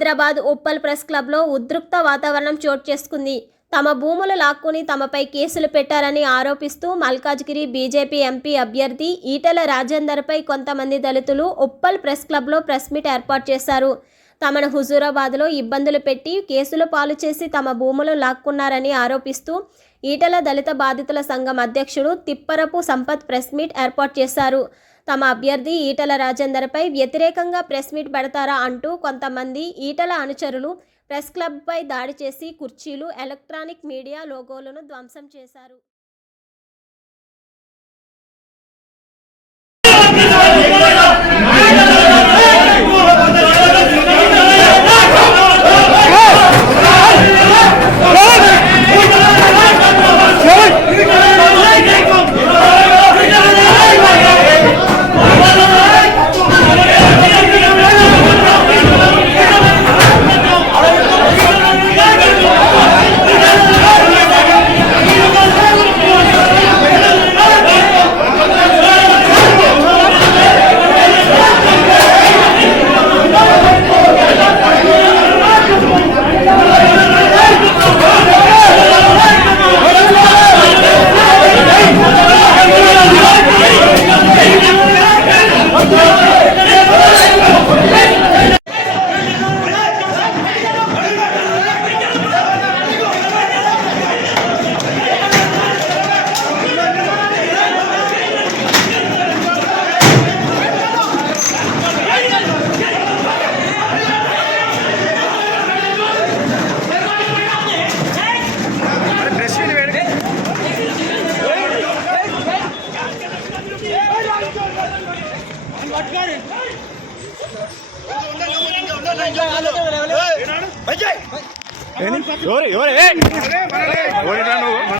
Hyderabad Uppal press క్లబ్లో ఉద్రిక్త వాతావరణం చోటు చేసుకుంది. తమ భూములు లాక్కుని తమపై కేసులు పెట్టారని ఆరోపిస్తూ మల్కాజ్గిరి బీజేపీ ఎంపీ అభ్యర్థి ఈటల రాజేందర్పై కొంతమంది దళితులు ఉప్పల్ ప్రెస్ క్లబ్లో ప్రెస్ మీట్ ఏర్పాటు చేశారు. తమను హుజూరాబాద్లో ఇబ్బందులు పెట్టి కేసులు పాలు చేసి తమ భూములు లాక్కున్నారని ఆరోపిస్తూ ఈటల దళిత బాధితుల సంఘం అధ్యక్షుడు తిప్పరపు సంపత్ ప్రెస్ మీట్ ఏర్పాటు చేశారు. తమ అభ్యర్థి ఈటల రాజేందర్పై వ్యతిరేకంగా ప్రెస్ మీట్ పెడతారా అంటూ కొంతమంది ఈటల అనుచరులు ప్రెస్ క్లబ్పై దాడి చేసి కుర్చీలు ఎలక్ట్రానిక్ మీడియా లోగోలను ధ్వంసం చేశారు. ఎవరు ఎవరు నువ్వు